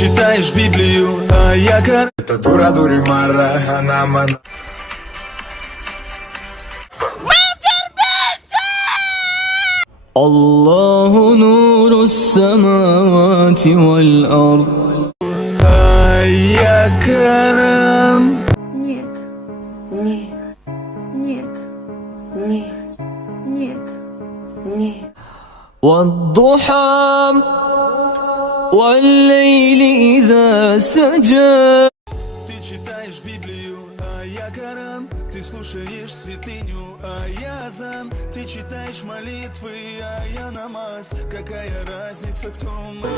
читаешь Библию, а я Коран. Это дура дуримара, она мана. الله نور السماوات والأرض. А я Коран. Ник. Ник. Ник. Ник. Ник. Ник. والضحى والليل إذا سجى. Ты читаешь Библию, а я Коран. Ты слушаешь святыню, а я азан. Ты читаешь молитвы, а я намаз. Какая разница, кто мы?